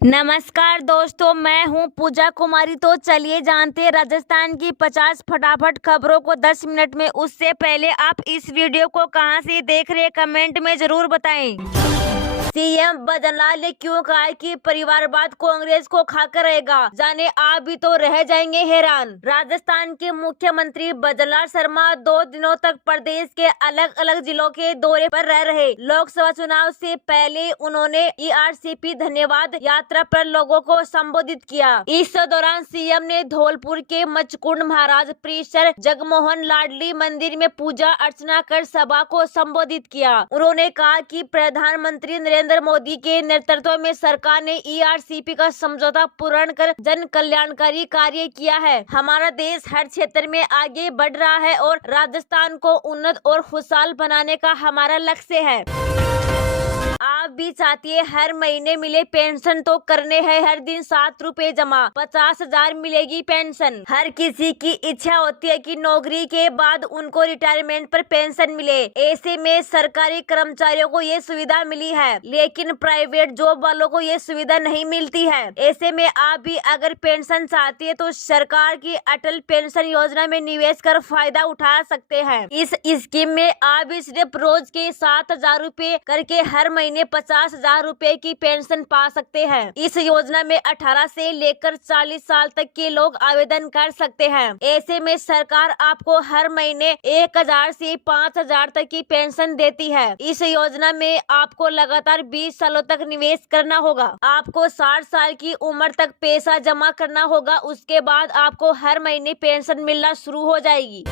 नमस्कार दोस्तों, मैं हूं पूजा कुमारी। तो चलिए जानते हैं राजस्थान की 50 फटाफट खबरों को 10 मिनट में। उससे पहले आप इस वीडियो को कहां से देख रहे हैं कमेंट में जरूर बताएं। सीएम बजनलाल ने क्यों कहा है कि परिवारवाद कांग्रेस को खाकर रहेगा, जाने आप भी तो रह जाएंगे हैरान। राजस्थान के मुख्यमंत्री बजनलाल शर्मा 2 दिनों तक प्रदेश के अलग अलग जिलों के दौरे पर रह रहे। लोकसभा चुनाव से पहले उन्होंने ईआरसीपी धन्यवाद यात्रा पर लोगों को संबोधित किया। इस दौरान सीएम ने धौलपुर के मचकुंड महाराज परिसर जगमोहन लाडली मंदिर में पूजा अर्चना कर सभा को संबोधित किया। उन्होंने कहा कि प्रधानमंत्री नरेंद्र मोदी के नेतृत्व में सरकार ने ईआरसीपी का समझौता पूर्ण कर जन कल्याणकारी कार्य किया है। हमारा देश हर क्षेत्र में आगे बढ़ रहा है और राजस्थान को उन्नत और खुशहाल बनाने का हमारा लक्ष्य है। आप भी चाहती है हर महीने मिले पेंशन, तो करने हैं हर दिन 7 रुपए जमा, 50,000 मिलेगी पेंशन। हर किसी की इच्छा होती है कि नौकरी के बाद उनको रिटायरमेंट पर पेंशन मिले। ऐसे में सरकारी कर्मचारियों को ये सुविधा मिली है, लेकिन प्राइवेट जॉब वालों को ये सुविधा नहीं मिलती है। ऐसे में आप भी अगर पेंशन चाहती है तो सरकार की अटल पेंशन योजना में निवेश कर फायदा उठा सकते हैं। इस स्कीम में आप भी सिर्फ रोज के 7,000 रुपए करके हर महीने 50,000 रुपए की पेंशन पा सकते हैं। इस योजना में 18 से लेकर 40 साल तक के लोग आवेदन कर सकते हैं। ऐसे में सरकार आपको हर महीने 1,000 से 5,000 तक की पेंशन देती है। इस योजना में आपको लगातार 20 सालों तक निवेश करना होगा। आपको 60 साल की उम्र तक पैसा जमा करना होगा। उसके बाद आपको हर महीने पेंशन मिलना शुरू हो जाएगी।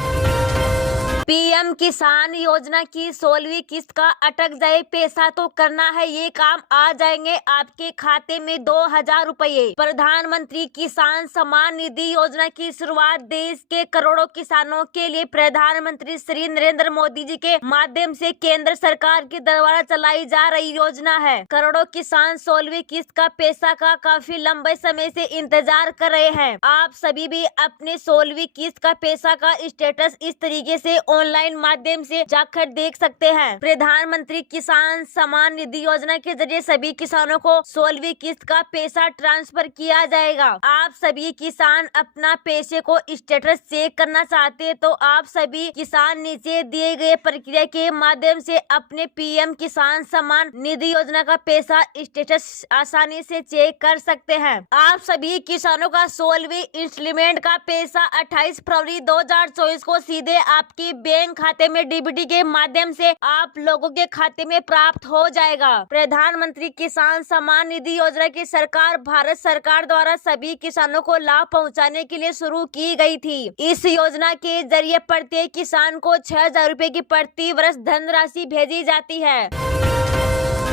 पीएम किसान योजना की 16वीं किस्त का अटक जाए पैसा तो करना है, ये काम आ जाएंगे आपके खाते में 2,000 रुपये। प्रधानमंत्री किसान सम्मान निधि योजना की शुरुआत देश के करोड़ों किसानों के लिए प्रधानमंत्री श्री नरेंद्र मोदी जी के माध्यम से केंद्र सरकार के द्वारा चलाई जा रही योजना है। करोड़ों किसान 16वीं किस्त का पैसा का काफी लंबे समय से इंतजार कर रहे हैं। आप सभी भी अपने 16वीं किस्त का पैसा का स्टेटस इस तरीके से ऑनलाइन माध्यम से जाकर देख सकते हैं। प्रधानमंत्री किसान सम्मान निधि योजना के जरिए सभी किसानों को 16वीं किस्त का पैसा ट्रांसफर किया जाएगा। आप सभी किसान अपना पैसे को स्टेटस चेक करना चाहते हैं तो आप सभी किसान नीचे दिए गए प्रक्रिया के माध्यम से अपने पीएम किसान सम्मान निधि योजना का पैसा स्टेटस आसानी से चेक कर सकते हैं। आप सभी किसानों का 16वीं इंस्टॉलमेंट का पैसा 28 फरवरी 2024 को सीधे आपकी बैंक खाते में डीबीटी के माध्यम से आप लोगों के खाते में प्राप्त हो जाएगा। प्रधानमंत्री किसान सम्मान निधि योजना की सरकार भारत सरकार द्वारा सभी किसानों को लाभ पहुंचाने के लिए शुरू की गई थी। इस योजना के जरिए प्रत्येक किसान को 6,000 रुपए की प्रति वर्ष धनराशि भेजी जाती है।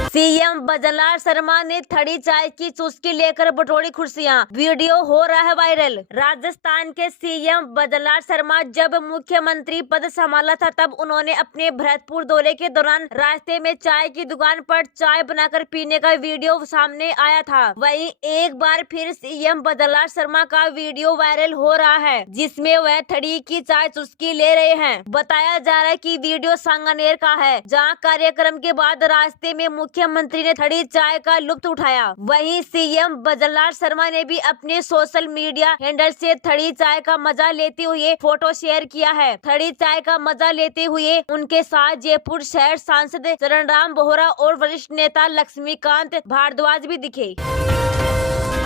सीएम बजनलाल शर्मा ने थड़ी चाय की चुस्की लेकर बटोरी खुर्सियां, वीडियो हो रहा है वायरल। राजस्थान के सीएम बजनलाल शर्मा जब मुख्यमंत्री पद संभाला था तब उन्होंने अपने भरतपुर दौरे के दौरान रास्ते में चाय की दुकान पर चाय बनाकर पीने का वीडियो सामने आया था। वहीं एक बार फिर सीएम बजनलाल शर्मा का वीडियो वायरल हो रहा है, जिसमें वह थड़ी की चाय चुस्की ले रहे हैं। बताया जा रहा है कि वीडियो सांगानेर का है, जहाँ कार्यक्रम के बाद रास्ते में मुख्यमंत्री ने थड़ी चाय का लुत्फ उठाया। वहीं सीएम बजनलाल शर्मा ने भी अपने सोशल मीडिया हैंडल से थड़ी चाय का मजा लेते हुए फोटो शेयर किया है। थड़ी चाय का मजा लेते हुए उनके साथ जयपुर शहर सांसद चरणराम बोहरा और वरिष्ठ नेता लक्ष्मीकांत भारद्वाज भी दिखे।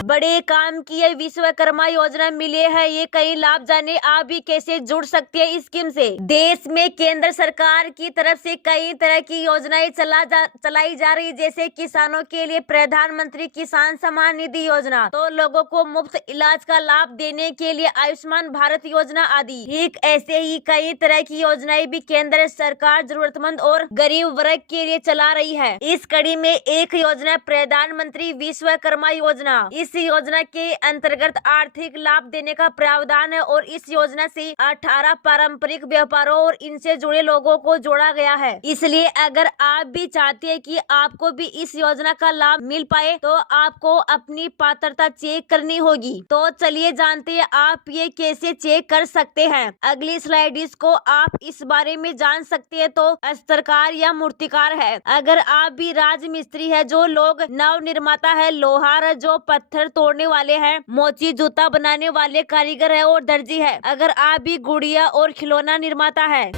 बड़े काम की ये विश्वकर्मा योजना मिले है, ये कई लाभ जाने आप भी कैसे जुड़ सकते हैं इस स्कीम से। देश में केंद्र सरकार की तरफ से कई तरह की योजनाएं चलाई जा रही, जैसे किसानों के लिए प्रधानमंत्री किसान सम्मान निधि योजना, तो लोगों को मुफ्त इलाज का लाभ देने के लिए आयुष्मान भारत योजना आदि। ठीक ऐसे ही कई तरह की योजनाएं भी केंद्र सरकार जरूरतमंद और गरीब वर्ग के लिए चला रही है। इस कड़ी में एक योजना प्रधानमंत्री विश्वकर्मा योजना। इस इस योजना के अंतर्गत आर्थिक लाभ देने का प्रावधान है और इस योजना से 18 पारंपरिक व्यापारों और इनसे जुड़े लोगों को जोड़ा गया है। इसलिए अगर आप भी चाहते हैं कि आपको भी इस योजना का लाभ मिल पाए तो आपको अपनी पात्रता चेक करनी होगी। तो चलिए जानते हैं आप ये कैसे चेक कर सकते हैं। अगली स्लाइड को आप इस बारे में जान सकते हैं। तो अस्तरकार या मूर्तिकार है, अगर आप भी राजमिस्त्री है, जो लोग नव निर्माता है, लोहार जो पत्थर तोड़ने वाले हैं, मोची जूता बनाने वाले कारीगर है और दर्जी है, अगर आप भी गुड़िया और खिलौना निर्माता है।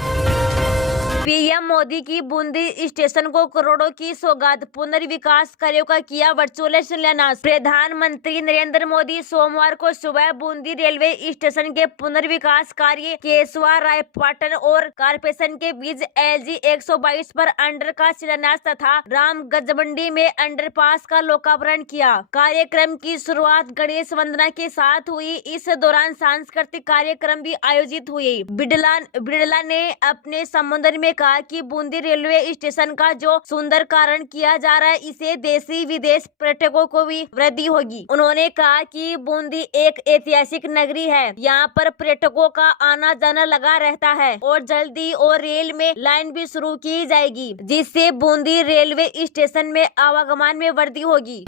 पीएम मोदी की बूंदी स्टेशन को करोड़ों की सौगात, पुनर्विकास कार्यों का किया वर्चुअल शिलान्यास। प्रधानमंत्री नरेंद्र मोदी सोमवार को सुबह बूंदी रेलवे स्टेशन के पुनर्विकास कार्य, केशवा रायपाटन और कारपेशन के बीच LG 122 पर अंडर का शिलान्यास तथा राम गजमंडी में अंडरपास का लोकार्पण किया। कार्यक्रम की शुरुआत गणेश वंदना के साथ हुई। इस दौरान सांस्कृतिक कार्यक्रम भी आयोजित हुए। बिड़ला ने अपने संबोधन में कहा कि बूंदी रेलवे स्टेशन का जो सुंदरीकरण किया जा रहा है, इससे देशी विदेश पर्यटकों को भी वृद्धि होगी। उन्होंने कहा कि बूंदी एक ऐतिहासिक नगरी है, यहाँ पर पर्यटकों का आना जाना लगा रहता है और जल्दी और रेल में लाइन भी शुरू की जाएगी, जिससे बूंदी रेलवे स्टेशन में आवागमन में वृद्धि होगी।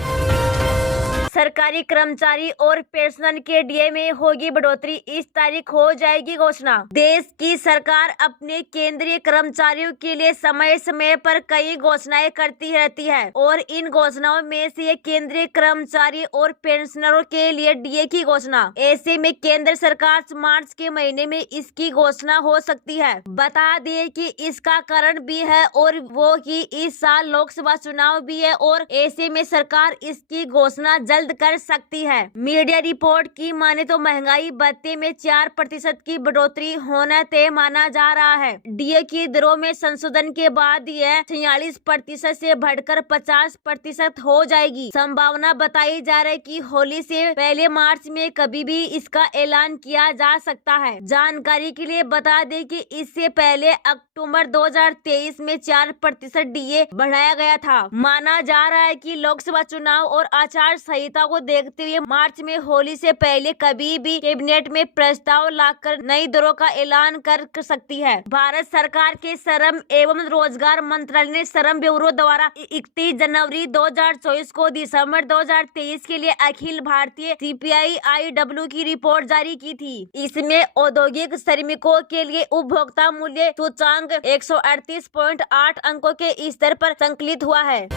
सरकारी कर्मचारी और पेंशनर के डीए में होगी बढ़ोतरी, इस तारीख हो जाएगी घोषणा। देश की सरकार अपने केंद्रीय कर्मचारियों के लिए समय समय पर कई घोषणाएं करती रहती है और इन घोषणाओं में से केंद्रीय कर्मचारी और पेंशनरों के लिए डीए की घोषणा। ऐसे में केंद्र सरकार मार्च के महीने में इसकी घोषणा हो सकती है। बता दें कि इसका कारण भी है और वो कि इस साल लोकसभा चुनाव भी है और ऐसे में सरकार इसकी घोषणा जल्द कर सकती है। मीडिया रिपोर्ट की माने तो महंगाई भत्ते में 4% की बढ़ोतरी होना तय माना जा रहा है। डीए की दरों में संशोधन के बाद यह 46% से बढ़कर 50% हो जाएगी। संभावना बताई जा रही है कि होली से पहले मार्च में कभी भी इसका ऐलान किया जा सकता है। जानकारी के लिए बता दें कि इससे पहले अक्टूबर 2023 में 4% डीए बढ़ाया गया था। माना जा रहा है कि लोकसभा चुनाव और आचार संहिता को देखते हुए मार्च में होली से पहले कभी भी कैबिनेट में प्रस्ताव लाकर नई दरों का ऐलान कर सकती है। भारत सरकार के श्रम एवं रोजगार मंत्रालय ने श्रम ब्यूरो द्वारा 31 जनवरी 2024 को दिसंबर 2023 के लिए अखिल भारतीय CPI-IW की रिपोर्ट जारी की थी। इसमें औद्योगिक श्रमिकों के लिए उपभोक्ता मूल्य सूचांक 138.8 अंकों के स्तर पर संकलित हुआ है।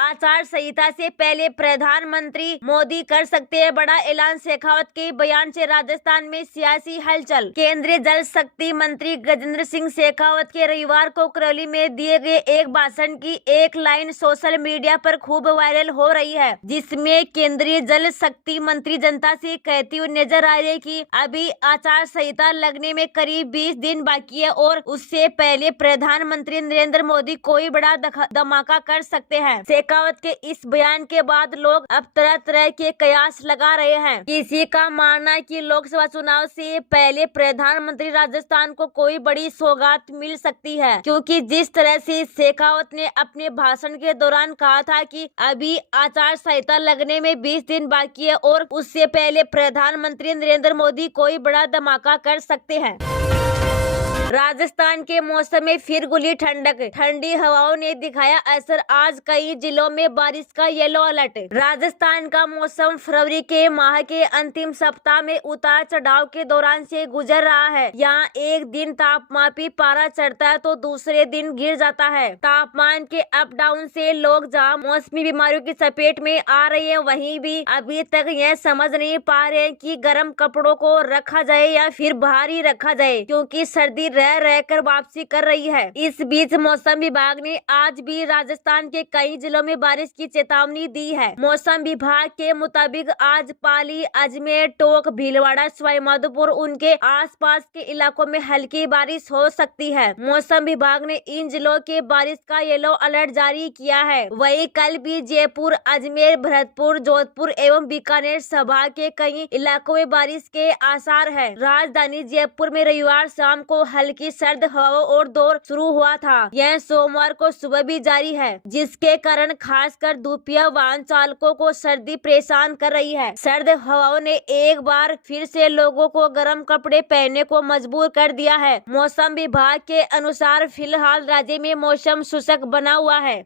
आचार संहिता से पहले प्रधानमंत्री मोदी कर सकते हैं बड़ा ऐलान, शेखावत के बयान से राजस्थान में सियासी हलचल। केंद्रीय जल शक्ति मंत्री गजेंद्र सिंह शेखावत के रविवार को करौली में दिए गए एक भाषण की एक लाइन सोशल मीडिया पर खूब वायरल हो रही है, जिसमें केंद्रीय जल शक्ति मंत्री जनता से कहती हुई नजर आ रही है कि अभी आचार संहिता लगने में करीब 20 दिन बाकी है और उससे पहले प्रधानमंत्री नरेंद्र मोदी कोई बड़ा धमाका कर सकते हैं। शेखावत के इस बयान के बाद लोग अब तरह तरह के कयास लगा रहे हैं। किसी का मानना है कि लोकसभा चुनाव से पहले प्रधानमंत्री राजस्थान को कोई बड़ी सौगात मिल सकती है, क्योंकि जिस तरह से शेखावत ने अपने भाषण के दौरान कहा था कि अभी आचार संहिता लगने में 20 दिन बाकी है और उससे पहले प्रधानमंत्री नरेंद्र मोदी कोई बड़ा धमाका कर सकते हैं। राजस्थान के मौसम में फिर घुली ठंडक, ठंडी हवाओं ने दिखाया असर, आज कई जिलों में बारिश का येलो अलर्ट। राजस्थान का मौसम फरवरी के माह के अंतिम सप्ताह में उतार चढ़ाव के दौरान से गुजर रहा है। यहाँ एक दिन तापमापी पारा चढ़ता है तो दूसरे दिन गिर जाता है। तापमान के अप डाउन से लोग जहाँ मौसमी बीमारियों की चपेट में आ रहे हैं, वहीं भी अभी तक यह समझ नहीं पा रहे हैं कि गर्म कपड़ों को रखा जाए या फिर बाहर ही रखा जाए, क्योंकि सर्दी रह रहकर वापसी कर रही है। इस बीच मौसम विभाग ने आज भी राजस्थान के कई जिलों में बारिश की चेतावनी दी है। मौसम विभाग के मुताबिक आज पाली, अजमेर, टोंक, भीलवाड़ा, सवाईमाधोपुर उनके आसपास के इलाकों में हल्की बारिश हो सकती है। मौसम विभाग ने इन जिलों के बारिश का येलो अलर्ट जारी किया है। वहीं कल भी जयपुर, अजमेर, भरतपुर, जोधपुर एवं बीकानेर संभाग के कई इलाकों में बारिश के आसार है। राजधानी जयपुर में रविवार शाम को बल्कि सर्द हवाओं और दौर शुरू हुआ था। यह सोमवार को सुबह भी जारी है, जिसके कारण खासकर दोपहिया वाहन चालकों को सर्दी परेशान कर रही है। सर्द हवाओं ने एक बार फिर से लोगों को गर्म कपड़े पहनने को मजबूर कर दिया है। मौसम विभाग के अनुसार फिलहाल राज्य में मौसम शुष्क बना हुआ है।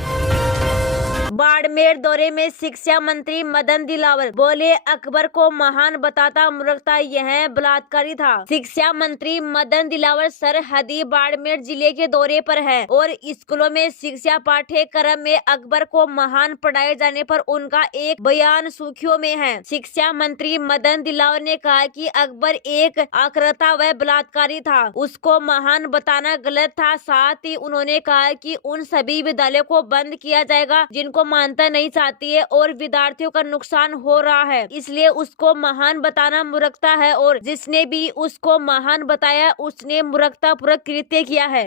बाड़मेर दौरे में शिक्षा मंत्री मदन दिलावर बोले, अकबर को महान बताता मूर्खता यह बलात्कारी था। शिक्षा मंत्री मदन दिलावर सरहदी बाड़मेर जिले के दौरे पर है और स्कूलों में शिक्षा पाठ्यक्रम में अकबर को महान पढ़ाए जाने पर उनका एक बयान सुर्खियों में है। शिक्षा मंत्री मदन दिलावर ने कहा कि अकबर एक आक्रांता व बलात्कारी था, उसको महान बताना गलत था। साथ ही उन्होंने कहा कि उन सभी विद्यालयों को बंद किया जाएगा जिनको मानता नहीं चाहती है और विद्यार्थियों का नुकसान हो रहा है, इसलिए उसको महान बताना मूर्खता है और जिसने भी उसको महान बताया उसने मूर्खतापूर्ण कृत्य किया है।